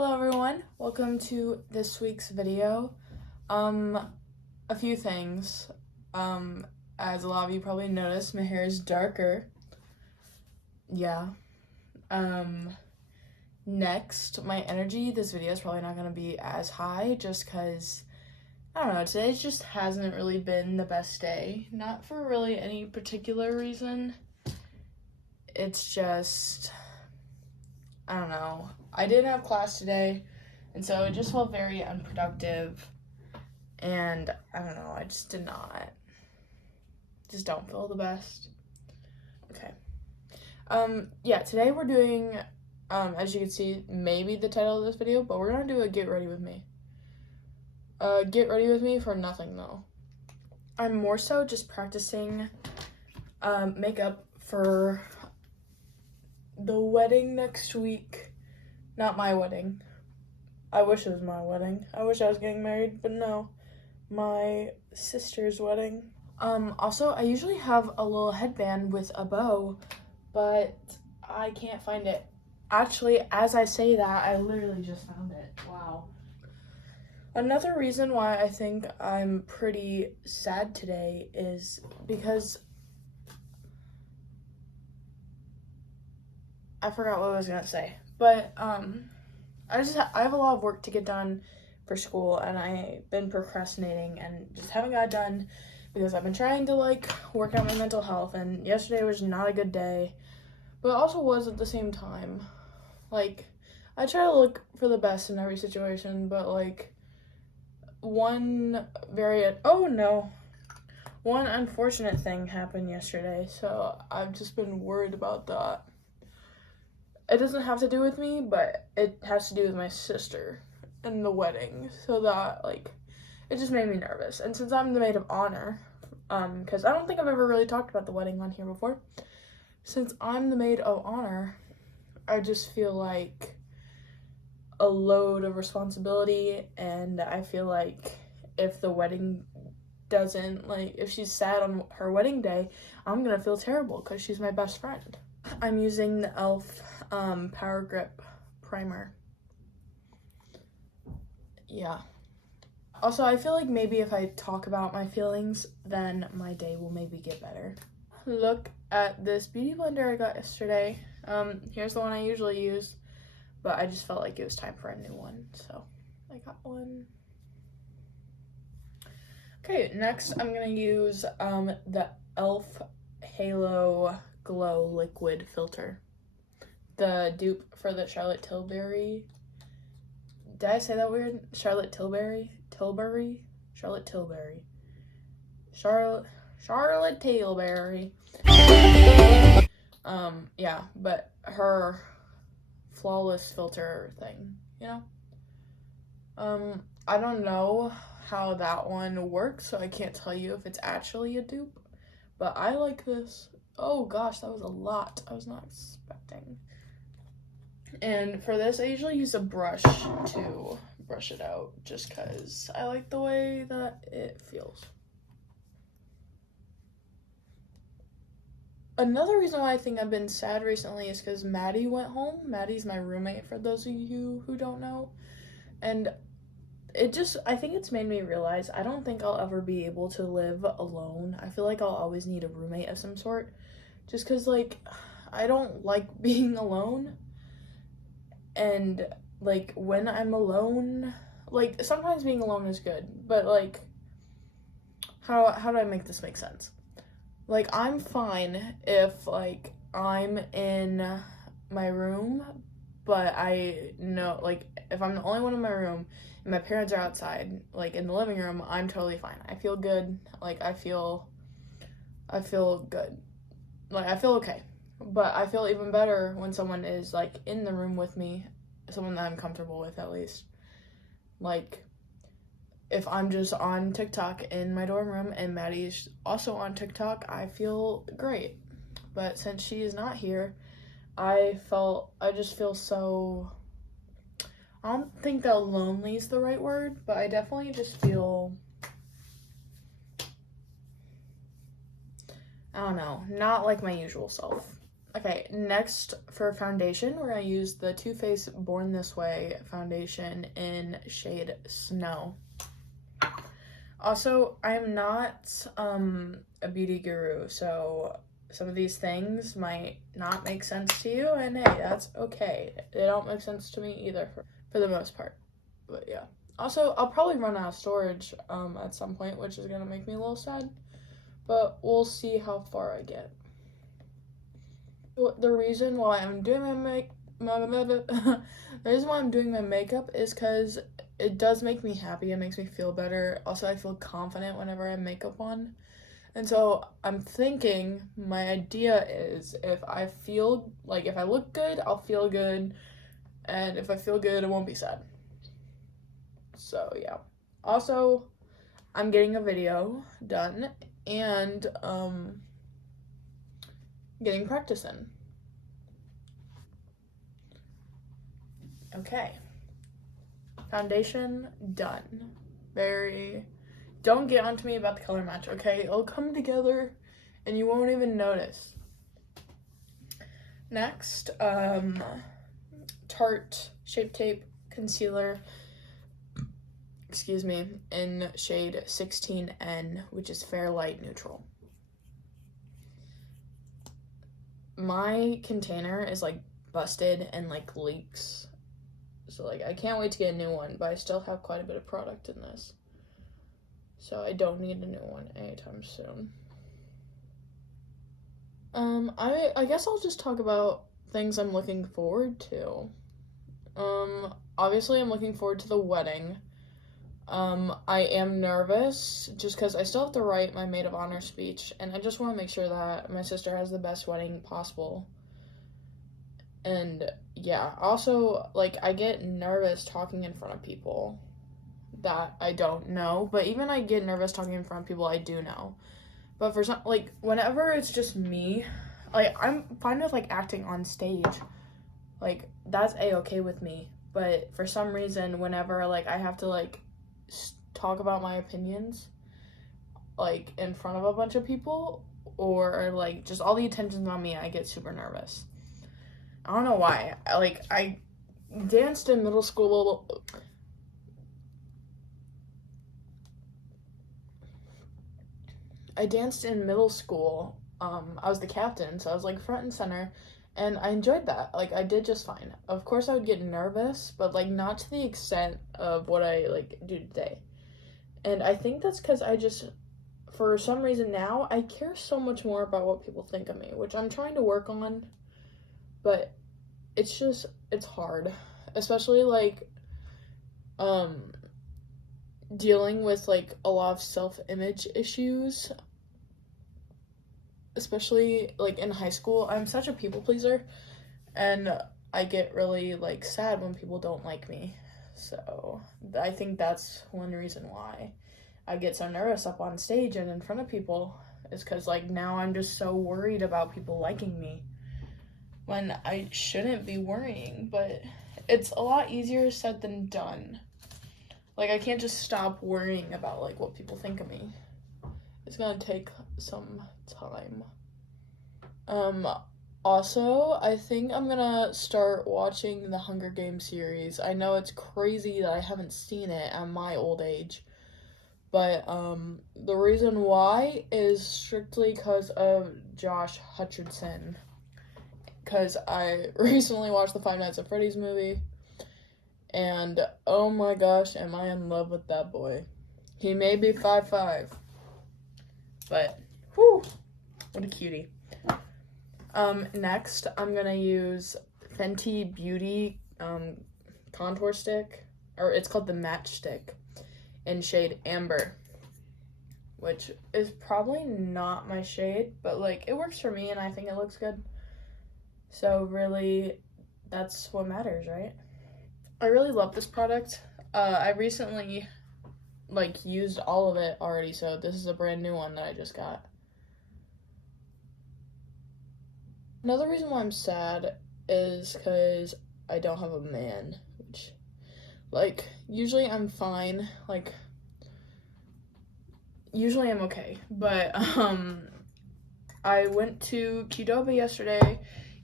Hello everyone, welcome to this week's video. A few things. As a lot of you probably noticed, my hair is darker. Yeah. Next, my energy, this video is probably not going to be as high just because, I don't know, today just hasn't really been the best day. Not for really any particular reason. It's just, I don't know. I didn't have class today, and so it just felt very unproductive, and I don't know, I just don't feel the best. Okay. Yeah, today we're doing, as you can see, maybe the title of this video, but we're gonna do a get ready with me. Get ready with me for nothing, though. I'm more so just practicing, makeup for the wedding next week. Not my wedding. I wish it was my wedding. I wish I was getting married, but no. My sister's wedding. Also, I usually have a little headband with a bow, but I can't find it. Actually, as I say that, I literally just found it. Wow. Another reason why I think I'm pretty sad today is because I forgot what I was gonna say. But I have a lot of work to get done for school, and I've been procrastinating and just haven't got it done because I've been trying to work out my mental health, and yesterday was not a good day, but it also was at the same time. I try to look for the best in every situation, but one unfortunate thing happened yesterday, so I've just been worried about that. It doesn't have to do with me, but it has to do with my sister and the wedding. So that, it just made me nervous. And since I'm the maid of honor, because I don't think I've ever really talked about the wedding on here before. Since I'm the maid of honor, I just feel like a load of responsibility. And I feel like if the wedding doesn't, if she's sad on her wedding day, I'm going to feel terrible because she's my best friend. I'm using the e.l.f. Power Grip Primer. Yeah. Also, I feel like maybe if I talk about my feelings, then my day will maybe get better. Look at this beauty blender I got yesterday. Here's the one I usually use, but I just felt like it was time for a new one, so I got one. Okay, next I'm gonna use the e.l.f. Halo Glow Liquid Filter. The dupe for the Charlotte Tilbury. Did I say that weird? Charlotte Tilbury? Charlotte Tilbury. Yeah, but her flawless filter thing, you know? I don't know how that one works, so I can't tell you if it's actually a dupe, but I like this. Oh gosh, that was a lot. I was not expecting. And for this, I usually use a brush to brush it out just because I like the way that it feels. Another reason why I think I've been sad recently is because Maddie went home. Maddie's my roommate, for those of you who don't know. And I think it's made me realize I don't think I'll ever be able to live alone. I feel like I'll always need a roommate of some sort. Just because, I don't like being alone. And, when I'm alone, sometimes being alone is good. But, how do I make this make sense? I'm fine if, I'm in my room, but I know, if I'm the only one in my room and my parents are outside, in the living room, I'm totally fine. I feel good. I feel good. I feel okay. But I feel even better when someone is, in the room with me, someone that I'm comfortable with, at least. If I'm just on TikTok in my dorm room and Maddie's also on TikTok, I feel great. But since she is not here, I just feel so, I don't think that lonely is the right word, but I definitely just feel, I don't know, not like my usual self. Okay, next for foundation, we're going to use the Too Faced Born This Way foundation in shade Snow. Also, I am not a beauty guru, so some of these things might not make sense to you, and hey, that's okay. They don't make sense to me either for the most part, but yeah. Also, I'll probably run out of storage at some point, which is going to make me a little sad, but we'll see how far I get. The reason why I'm doing the reason why I'm doing my makeup is because it does make me happy. It makes me feel better. Also, I feel confident whenever I have makeup on. And so I'm thinking, my idea is if I feel like if I look good, I'll feel good. And if I feel good, I won't be sad. So yeah. Also, I'm getting a video done and getting practice in. Okay. Foundation done. Don't get onto me about the color match, okay? It'll come together and you won't even notice. Next, Tarte Shape Tape Concealer, in shade 16N, which is Fair Light Neutral. My container is like busted and like leaks. So like I can't wait to get a new one, but I still have quite a bit of product in this. So I don't need a new one anytime soon. I guess I'll just talk about things I'm looking forward to. Obviously I'm looking forward to the wedding. I am nervous just because I still have to write my maid of honor speech, and I just want to make sure that my sister has the best wedding possible. And yeah, also, like, I get nervous talking in front of people that I don't know, but even I get nervous talking in front of people I do know. But for some, like, whenever it's just me, like, I'm fine with, like, acting on stage. Like, that's A-okay with me. But for some reason, whenever, like, I have to, like, talk about my opinions, like, in front of a bunch of people, or, like, just all the attention's on me, I get super nervous. I don't know why. I danced in middle school. I was the captain, so I was, like, front and center, and I enjoyed that. Like, I did just fine. Of course, I would get nervous, but, like, not to the extent of what I, like, do today. And I think that's because for some reason now, I care so much more about what people think of me, which I'm trying to work on, but it's hard. Especially, like, dealing with, like, a lot of self-image issues. Especially, like, in high school, I'm such a people pleaser, and I get really, like, sad when people don't like me. So, I think that's one reason why I get so nervous up on stage and in front of people, is because, like, now I'm just so worried about people liking me, when I shouldn't be worrying, but it's a lot easier said than done. Like, I can't just stop worrying about, like, what people think of me. It's gonna take some time. Also, I think I'm gonna start watching the Hunger Games series. I know it's crazy that I haven't seen it at my old age, but, the reason why is strictly because of Josh Hutcherson. Because I recently watched the Five Nights at Freddy's movie, and oh my gosh, am I in love with that boy. He may be 5'5", but whew, what a cutie. Next, I'm gonna use Fenty Beauty contour stick, or it's called the Match Stick, in shade Amber, which is probably not my shade, but, like, it works for me and I think it looks good. So really, that's what matters, right? I really love this product. I recently, like, used all of it already, so this is a brand new one that I just got. Another reason why I'm sad is because I don't have a man, which, like, usually I'm fine, like, usually I'm okay, but, I went to Qdoba yesterday,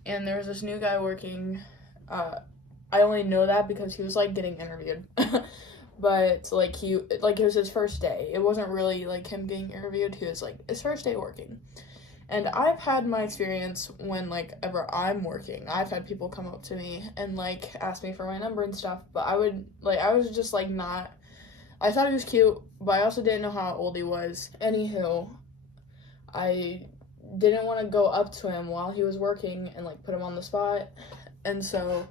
and there was this new guy working. I only know that because he was like getting interviewed. But like it was his first day. It wasn't really like him getting interviewed. He was like his first day working. And I've had my experience when like ever I'm working. I've had people come up to me and like ask me for my number and stuff, but I was just like not. I thought he was cute, but I also didn't know how old he was. Anywho, I didn't want to go up to him while he was working and like put him on the spot. And so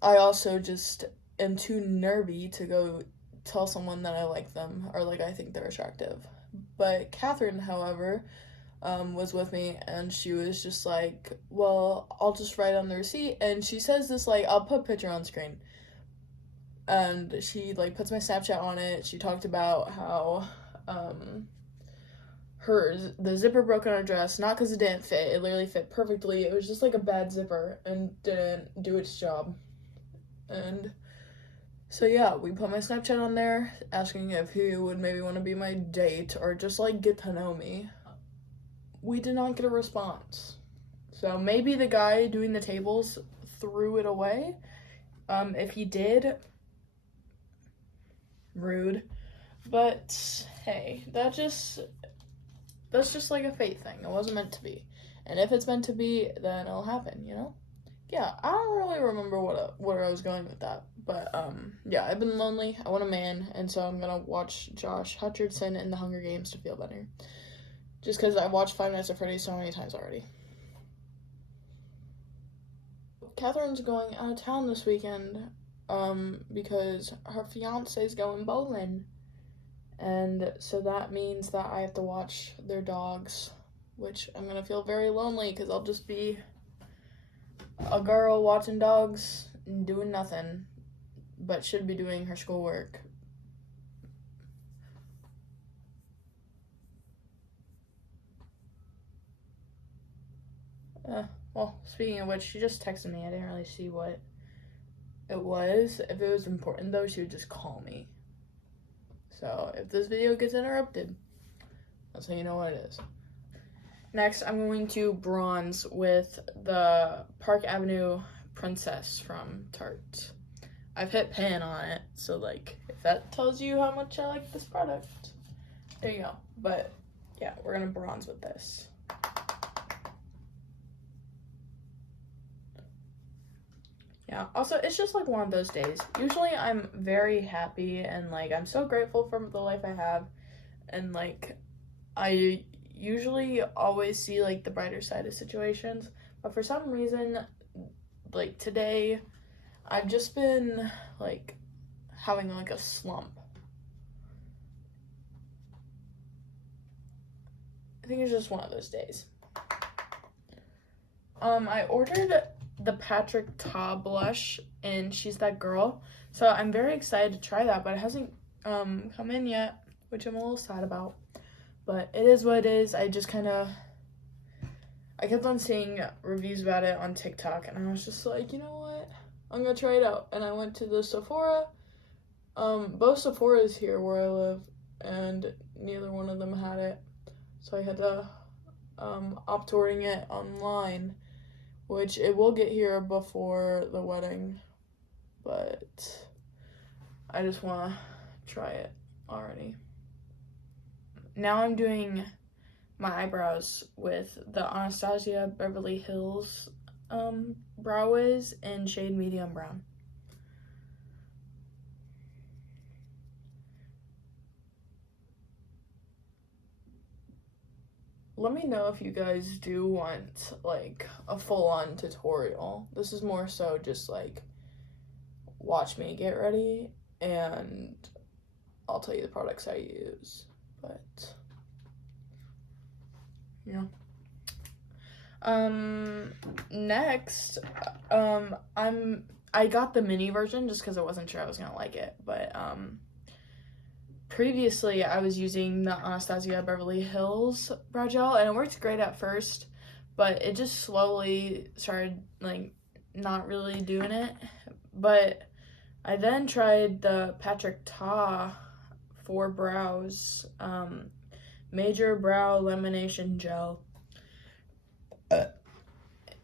I also just am too nervy to go tell someone that I like them or like I think they're attractive. But Catherine, however, was with me, and she was just like, well, I'll just write on the receipt. And she says this like, I'll put a picture on screen. And she like puts my Snapchat on it. She talked about how the zipper broke on her dress, not because it didn't fit. It literally fit perfectly. It was just like a bad zipper and didn't do its job. And so yeah, we put my Snapchat on there, asking if he would maybe want to be my date or just like get to know me. We did not get a response. So maybe the guy doing the tables threw it away. If he did, rude. But hey, that's just like a fate thing. It wasn't meant to be. And if it's meant to be, then it'll happen, you know? Yeah, I don't really remember where I was going with that. But yeah, I've been lonely. I want a man, and so I'm gonna watch Josh Hutcherson in the Hunger Games to feel better. Just because I've watched Five Nights at Freddy's so many times already. Catherine's going out of town this weekend, because her fiance's going bowling. And so that means that I have to watch their dogs, which I'm gonna feel very lonely because I'll just be a girl watching dogs and doing nothing, but should be doing her schoolwork. Well, speaking of which, she just texted me. I didn't really see what it was. If it was important, though, she would just call me. So, if this video gets interrupted, that's how you know what it is. Next, I'm going to bronze with the Park Avenue Princess from Tarte. I've hit pan on it, so, like, if that tells you how much I like this product, there you go. But, yeah, we're gonna bronze with this. Yeah, also, it's just, like, one of those days. Usually, I'm very happy, and, like, I'm so grateful for the life I have, and, like, I usually always see, like, the brighter side of situations, but for some reason, like, today, I've just been, like, having, like, a slump. I think it's just one of those days. I ordered the Patrick Ta blush in She's That Girl, so I'm very excited to try that, but it hasn't come in yet, which I'm a little sad about, but it is what it is. I kept on seeing reviews about it on TikTok, and I was just like, you know what, I'm gonna try it out. And I went to the Sephora. Both Sephoras here where I live, and neither one of them had it, so I had to opt ordering it online, which it will get here before the wedding, but I just want to try it already. Now I'm doing my eyebrows with the Anastasia Beverly Hills Brow Wiz in shade medium brown. Let me know if you guys do want, like, a full-on tutorial. This is more so just, like, watch me get ready, and I'll tell you the products I use. But, yeah. Next, I got the mini version just because I wasn't sure I was gonna like it, but, previously, I was using the Anastasia Beverly Hills brow gel, and it worked great at first, but it just slowly started, like, not really doing it. But I then tried the Patrick Ta for brows, Major Brow Lamination Gel.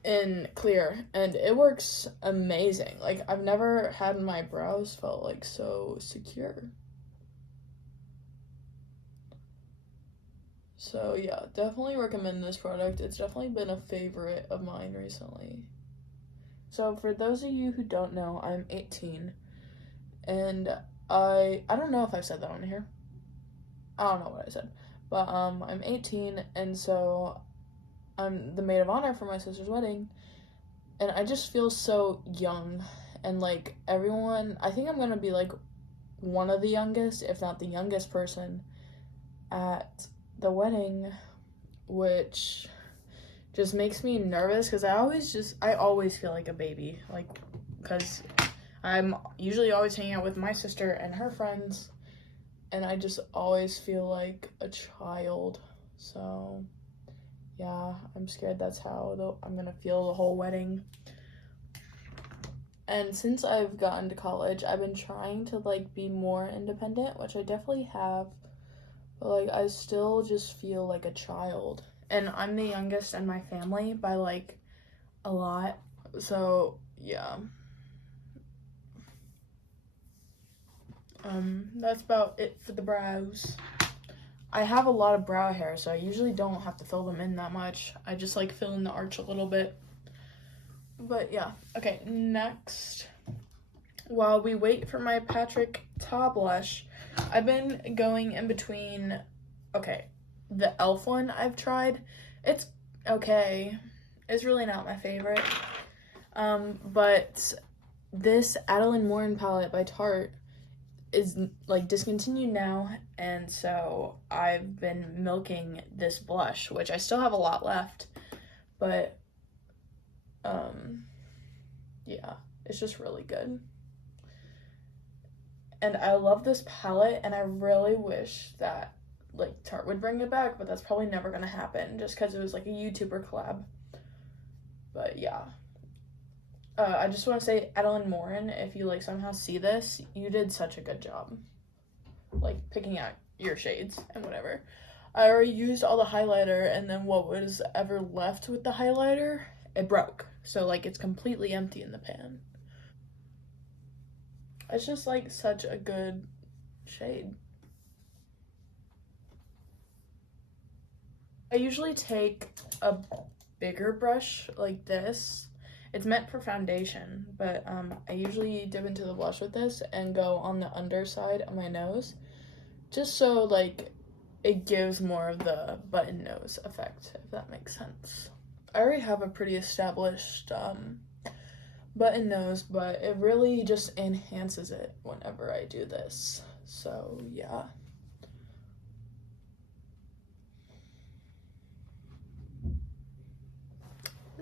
in clear, and it works amazing. Like, I've never had my brows felt like so secure. So yeah, definitely recommend this product. It's definitely been a favorite of mine recently. So for those of you who don't know, I'm 18, and I don't know if I've said that on here. I don't know what I said, but I'm 18, and so I'm the maid of honor for my sister's wedding, and I just feel so young, and like everyone, I think I'm gonna be like one of the youngest, if not the youngest person at the wedding, which just makes me nervous because I always feel like a baby, like, because I'm usually always hanging out with my sister and her friends, and I just always feel like a child. So yeah, I'm scared that's how I'm gonna feel the whole wedding. And since I've gotten to college, I've been trying to like be more independent, which I definitely have, but like I still just feel like a child. And I'm the youngest in my family by like a lot. So yeah. That's about it for the brows. I have a lot of brow hair, so I usually don't have to fill them in that much. I just like fill in the arch a little bit. But yeah. Okay, next. While we wait for my Patrick Ta blush, I've been going in between, okay, the e.l.f. one I've tried. It's okay. It's really not my favorite. But this Adeline Morin palette by Tarte is like discontinued now, and so I've been milking this blush, which I still have a lot left, but yeah, it's just really good. And I love this palette, and I really wish that like Tarte would bring it back, but that's probably never gonna happen just because it was like a YouTuber collab. But yeah. I just want to say, Adeline Morin, if you like somehow see this, you did such a good job, like picking out your shades and whatever. I already used all the highlighter, and then what was ever left with the highlighter, it broke. So like it's completely empty in the pan. It's just like such a good shade. I usually take a bigger brush like this. It's meant for foundation, but I usually dip into the blush with this and go on the underside of my nose, just so like it gives more of the button nose effect, if that makes sense. I already have a pretty established button nose, but it really just enhances it whenever I do this. So yeah.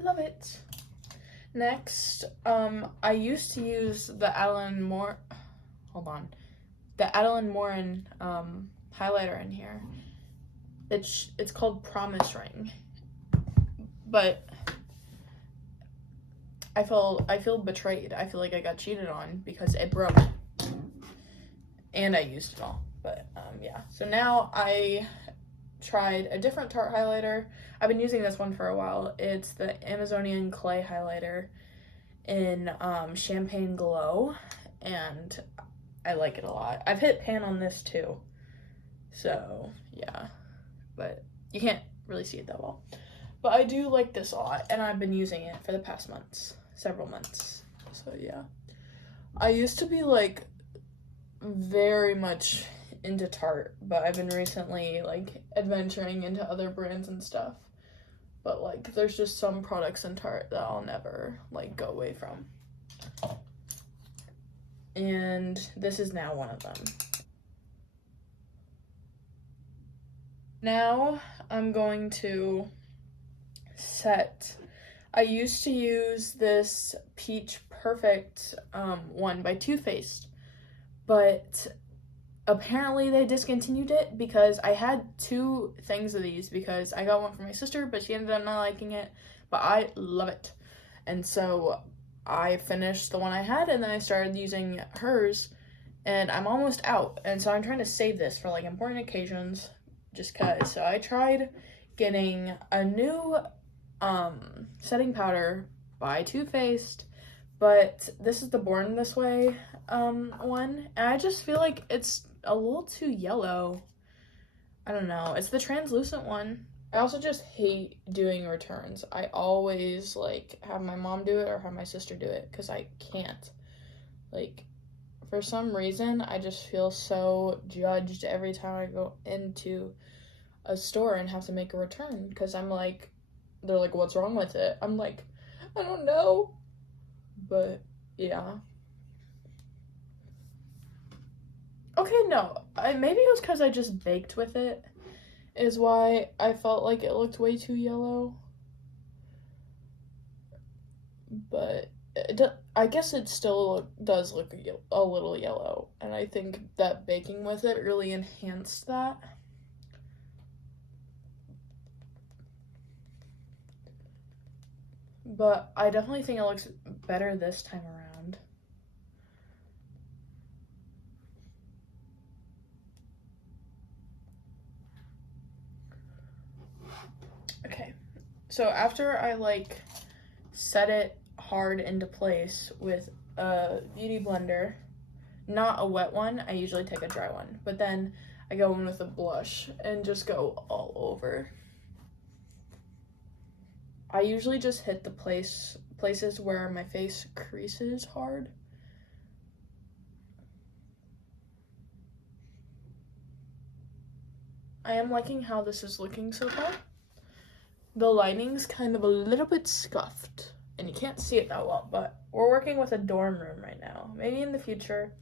Love it. Next, I used to use the the Adeline Morin highlighter in here. It's called Promise Ring, but I feel betrayed. I feel like I got cheated on because it broke, and I used it all. But yeah, so now I tried a different Tarte highlighter. I've been using this one for a while. It's the Amazonian Clay highlighter in Champagne Glow, and I like it a lot. I've hit pan on this too, so yeah, but you can't really see it that well. But I do like this a lot, and I've been using it for the past several months. So yeah, I used to be like very much into Tarte, but I've been recently like adventuring into other brands and stuff. But like there's just some products in Tarte that I'll never like go away from. And this is now one of them. Now I'm going to set. I used to use this Peach Perfect one by Too Faced, but apparently they discontinued it because I had two things of these because I got one for my sister, but she ended up not liking it, but I love it. And so I finished the one I had, and then I started using hers, and I'm almost out. And so I'm trying to save this for like important occasions just cause. So I tried getting a new setting powder by Too Faced, but this is the Born This Way one, and I just feel like it's a little too yellow. I don't know. It's the translucent one. I also just hate doing returns. I always like have my mom do it or have my sister do it because I can't. Like, for some reason, I just feel so judged every time I go into a store and have to make a return because I'm like, they're like, what's wrong with it? I'm like, I don't know. But yeah. Okay, no. Maybe it was because I just baked with it, is why I felt like it looked way too yellow. But I guess it still does look a little yellow, and I think that baking with it really enhanced that. But I definitely think it looks better this time around. Okay, so after I like set it hard into place with a beauty blender, not a wet one, I usually take a dry one, but then I go in with a blush and just go all over. I usually just hit the places where my face creases hard. I am liking how this is looking so far. The lighting's kind of a little bit scuffed, and you can't see it that well, but we're working with a dorm room right now. Maybe in the future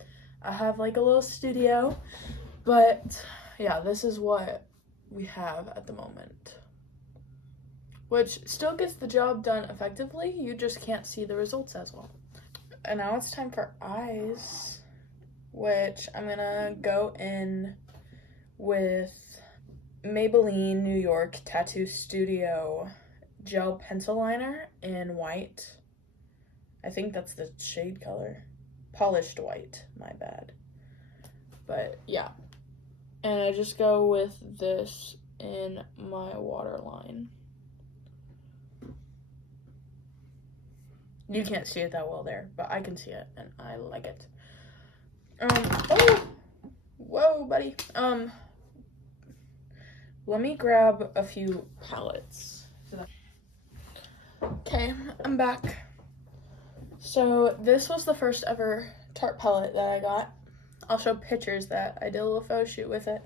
I'll have like a little studio, but yeah, this is what we have at the moment. Which still gets the job done effectively, you just can't see the results as well. And now it's time for eyes, which I'm gonna go in with Maybelline New York Tattoo Studio gel pencil liner in white. I think that's the shade color. Polished white, my bad. But yeah. And I just go with this in my waterline. You can't see it that well there, but I can see it, and I like it. Oh! Whoa, buddy. Let me grab a few palettes. Okay, I'm back. So this was the first ever Tarte palette that I got. I'll show pictures that I did a little photo shoot with it.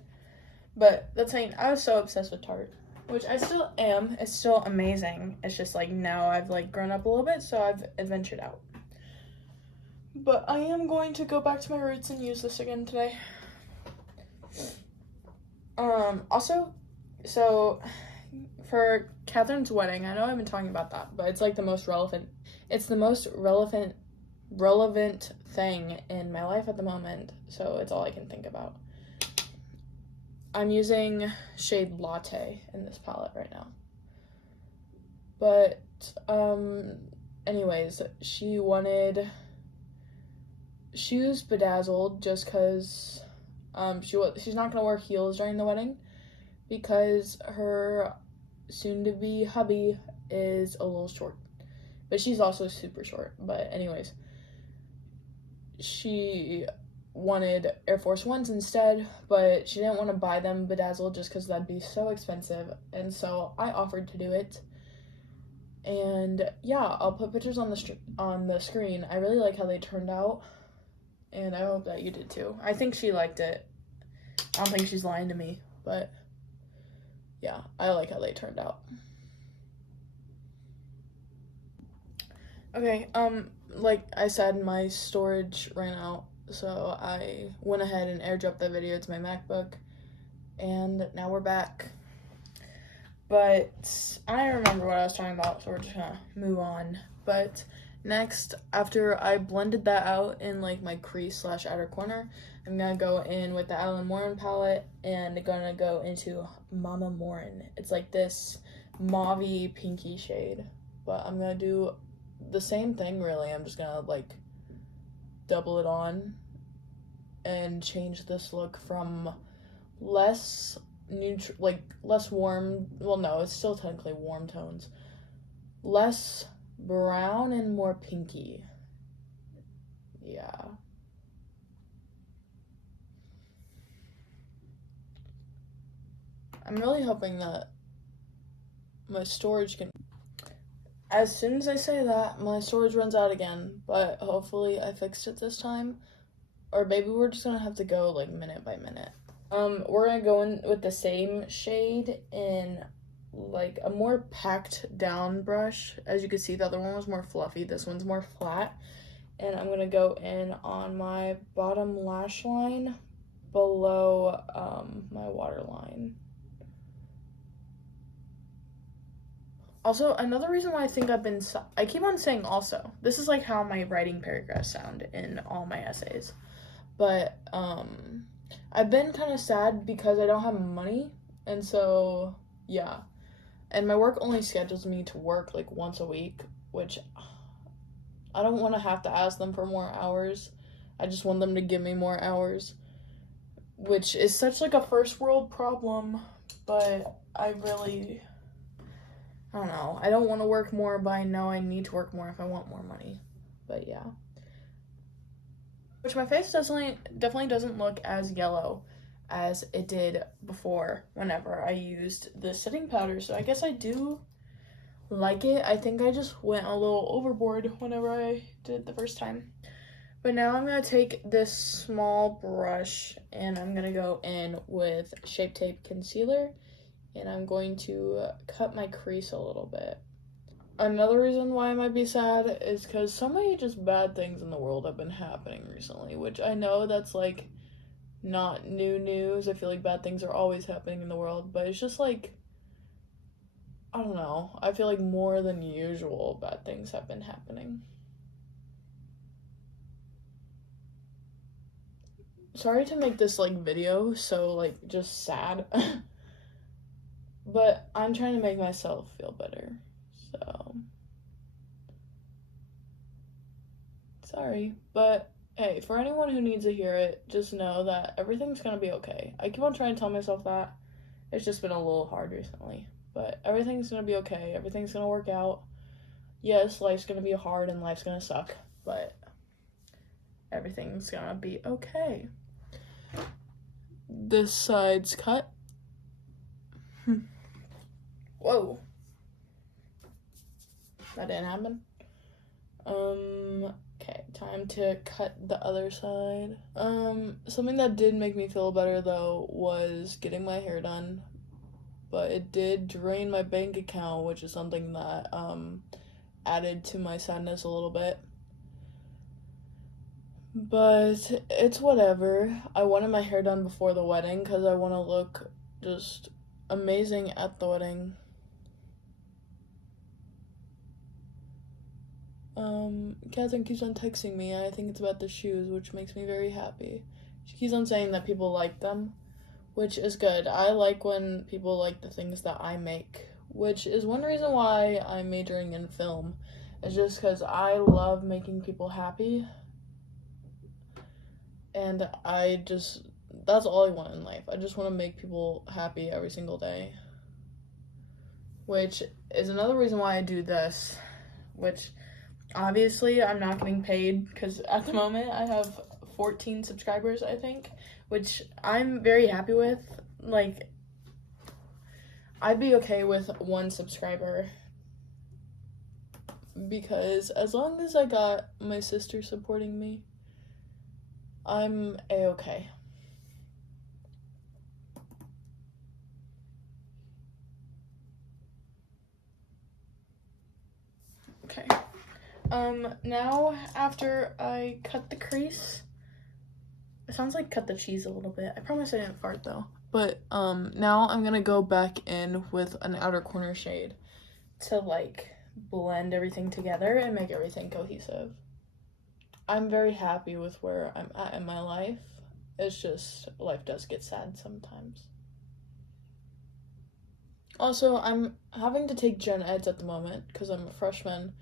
But that's saying I was so obsessed with Tarte, which I still am. It's still amazing. It's just like now I've like grown up a little bit, so I've adventured out. But I am going to go back to my roots and use this again today. Also, so for Catherine's wedding, I know I've been talking about that, but it's like the most relevant. It's the most relevant thing in my life at the moment, so it's all I can think about. I'm using shade Latte in this palette right now. But, anyways, she was bedazzled just because, she's not gonna wear heels during the wedding because her soon-to-be hubby is a little short. But she's also super short. But anyways, she wanted Air Force Ones instead, but she didn't want to buy them bedazzled just because that'd be so expensive, and so I offered to do it. And yeah, I'll put pictures on the screen. I really like how they turned out, and I hope that you did too. I think she liked it. I don't think she's lying to me, but yeah, I like how they turned out. Okay, like I said, my storage ran out, so I went ahead and airdropped that video to my MacBook, and now we're back. But I don't remember what I was talking about, so we're just gonna move on. But next, after I blended that out in like my crease / outer corner, I'm gonna go in with the Alan Morin palette and gonna go into Mama Morin. It's like this mauve-y pinky shade, but I'm gonna do the same thing really. I'm just gonna like double it on and change this look from less neutral, like less warm, well no, it's still technically warm tones, less brown and more pinky. Yeah. I'm really hoping that my storage can... As soon as I say that, my storage runs out again, but hopefully I fixed it this time. Or maybe we're just gonna have to go, like, minute by minute. We're gonna go in with the same shade in, like, a more packed down brush. As you can see, the other one was more fluffy. This one's more flat. And I'm gonna go in on my bottom lash line below my waterline. Also, another reason why I think I keep on saying also. This is like how my writing paragraphs sound in all my essays. But I've been kind of sad because I don't have money, and so yeah. And my work only schedules me to work like once a week, which I don't want to have to ask them for more hours. I just want them to give me more hours, which is such like a first world problem, but I don't know. I don't want to work more, but I know I need to work more if I want more money. But yeah. Which my face definitely doesn't look as yellow as it did before whenever I used the setting powder. So I guess I do like it. I think I just went a little overboard whenever I did it the first time. But now I'm going to take this small brush and I'm going to go in with Shape Tape Concealer. And I'm going to cut my crease a little bit. Another reason why I might be sad is because so many just bad things in the world have been happening recently, which I know that's like not new news. I feel like bad things are always happening in the world, but it's just like, I don't know. I feel like more than usual bad things have been happening. Sorry to make this like video so like just sad. But I'm trying to make myself feel better, so sorry. But hey, for anyone who needs to hear it, just know that everything's gonna be okay. I keep on trying to tell myself that. It's just been a little hard recently, but everything's gonna be okay. Everything's gonna work out. Yes, life's gonna be hard and life's gonna suck, but everything's gonna be okay. This side's cut. Whoa. That didn't happen. Okay, time to cut the other side. Something that did make me feel better though was getting my hair done. But it did drain my bank account, which is something that added to my sadness a little bit. But it's whatever. I wanted my hair done before the wedding because I want to look just amazing at the wedding. Catherine keeps on texting me, and I think it's about the shoes, which makes me very happy. She keeps on saying that people like them, which is good. I like when people like the things that I make, which is one reason why I'm majoring in film. It's just because I love making people happy, and that's all I want in life. I just want to make people happy every single day, which is another reason why I do this, which obviously I'm not getting paid because at the moment I have 14 subscribers, I think, which I'm very happy with. Like, I'd be okay with 1 subscriber because as long as I got my sister supporting me, I'm a-okay. Okay. Now after I cut the crease, it sounds like cut the cheese a little bit. I promise I didn't fart though. But now I'm gonna go back in with an outer corner shade to like blend everything together and make everything cohesive. I'm very happy with where I'm at in my life. It's just life does get sad sometimes. Also, I'm having to take gen eds at the moment because I'm a freshman,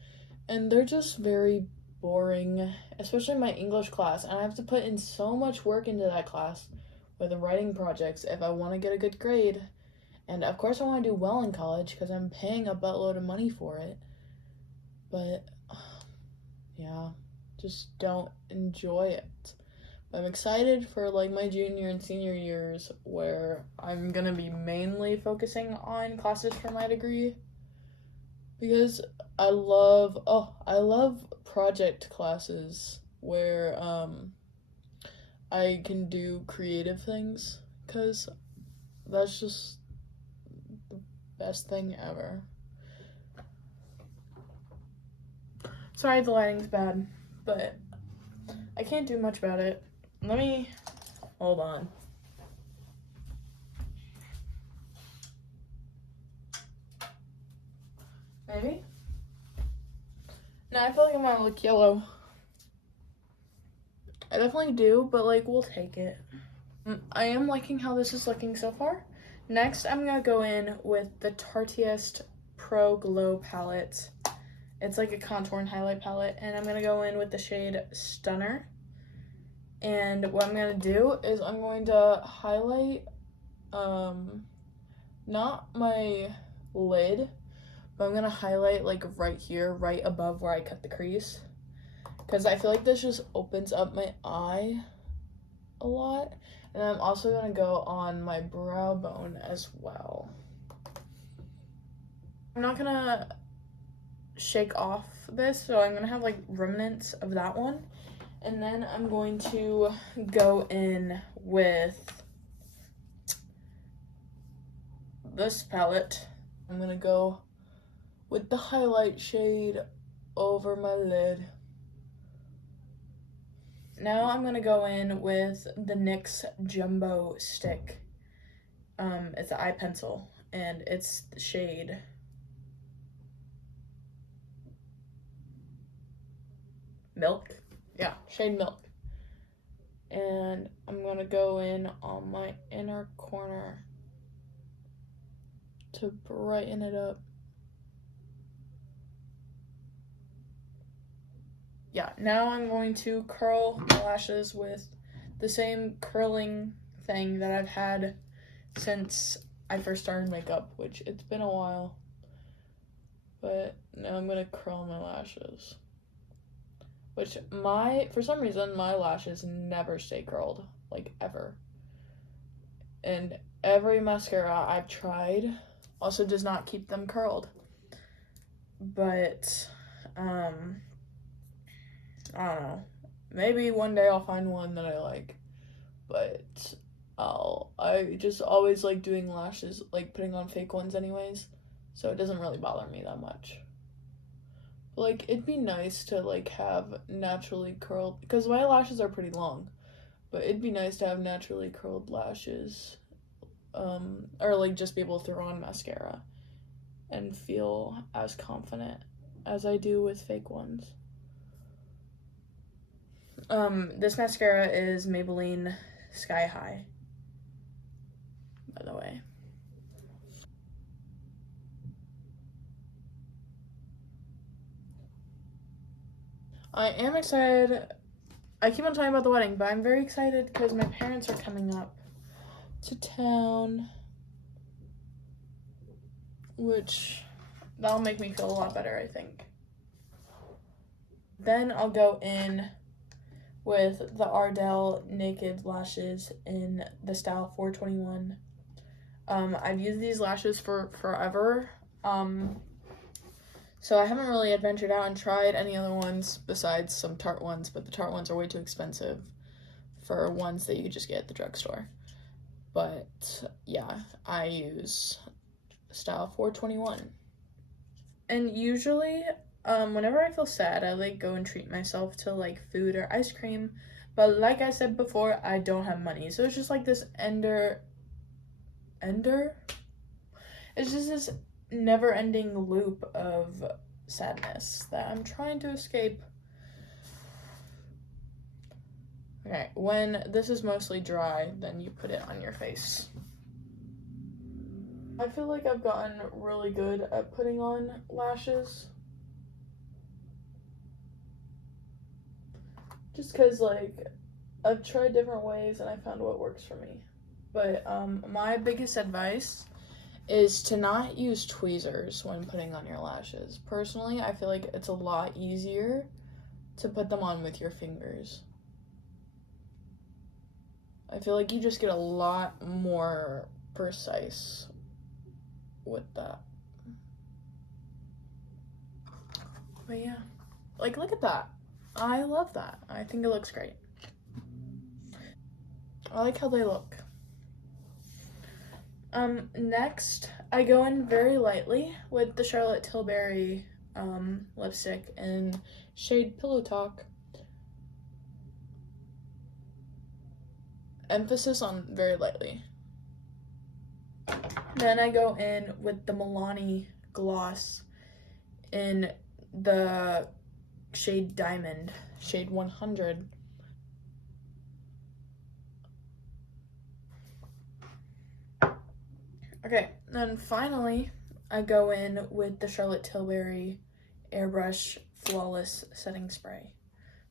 and they're just very boring, especially my English class, and I have to put in so much work into that class with the writing projects if I want to get a good grade. And of course I want to do well in college because I'm paying a buttload of money for it. but yeah, just don't enjoy it. I'm excited for like my junior and senior years where I'm gonna be mainly focusing on classes for my degree, because I love project classes where I can do creative things, because that's just the best thing ever. Sorry the lighting's bad, but I can't do much about it. Let me, hold on. Maybe? No, I feel like I'm gonna look yellow. I definitely do, but like, we'll take it. I am liking how this is looking so far. Next, I'm gonna go in with the Tarteist Pro Glow palette. It's like a contour and highlight palette, and I'm gonna go in with the shade Stunner. And what I'm gonna do is I'm going to highlight, not my lid, but I'm gonna highlight like right here, right above where I cut the crease, because I feel like this just opens up my eye a lot. And I'm also gonna go on my brow bone as well. I'm not gonna shake off this, so I'm gonna have like remnants of that one. And then I'm going to go in with this palette. I'm gonna go with the highlight shade over my lid. Now I'm gonna go in with the NYX Jumbo Stick. It's an eye pencil, and it's the shade Milk. Yeah, shade Milk. And I'm gonna go in on my inner corner to brighten it up. Yeah, now I'm going to curl my lashes with the same curling thing that I've had since I first started makeup, which it's been a while. But now I'm gonna curl my lashes. Which for some reason, my lashes never stay curled, like ever. And every mascara I've tried also does not keep them curled. But, I don't know. Maybe one day I'll find one that I like. But I just always like doing lashes, like putting on fake ones anyways. So it doesn't really bother me that much. But like, it'd be nice to like have naturally curled, because my lashes are pretty long. But it'd be nice to have naturally curled lashes. Or like just be able to throw on mascara and feel as confident as I do with fake ones. This mascara is Maybelline Sky High, by the way. I am excited. I keep on talking about the wedding, but I'm very excited because my parents are coming up to town, which that'll make me feel a lot better, I think. Then I'll go in with the Ardell Naked Lashes in the style 421. I've used these lashes for forever, so I haven't really adventured out and tried any other ones besides some Tarte ones, but the Tarte ones are way too expensive for ones that you could just get at the drugstore. But yeah, I use style 421. And usually, whenever I feel sad, I like go and treat myself to like food or ice cream. But like I said before, I don't have money. So it's just like this It's just this never-ending loop of sadness that I'm trying to escape. Okay, when this is mostly dry, then you put it on your face. I feel like I've gotten really good at putting on lashes. Just because, like, I've tried different ways and I found what works for me. But my biggest advice is to not use tweezers when putting on your lashes. Personally, I feel like it's a lot easier to put them on with your fingers. I feel like you just get a lot more precise with that. But yeah, like, look at that. I love that. I think it looks great. I like how they look. Next, I go in very lightly with the Charlotte Tilbury lipstick in shade Pillow Talk. Emphasis on very lightly. Then I go in with the Milani gloss in the shade Diamond, shade 100. Okay, then finally, I go in with the Charlotte Tilbury Airbrush Flawless Setting Spray.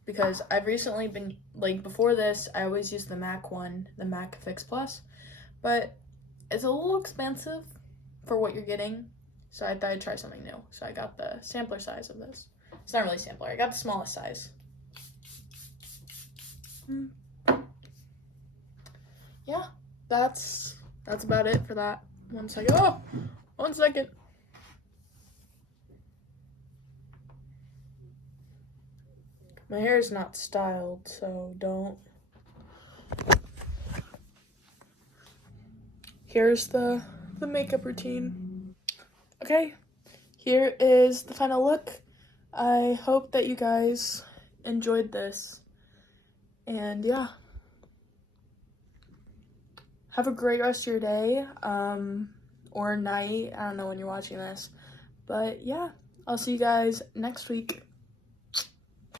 Because I've recently been, like, before this, I always used the MAC one, the MAC Fix Plus. But it's a little expensive for what you're getting. So I thought I'd try something new. So I got the sampler size of this. It's not really sampler, I got the smallest size. Yeah, that's about it for that. 1 second. Oh, 1 second. My hair is not styled, so don't. Here's the makeup routine. Okay, here is the final look. I hope that you guys enjoyed this. And yeah. Have a great rest of your day, or night. I don't know when you're watching this. But yeah, I'll see you guys next week.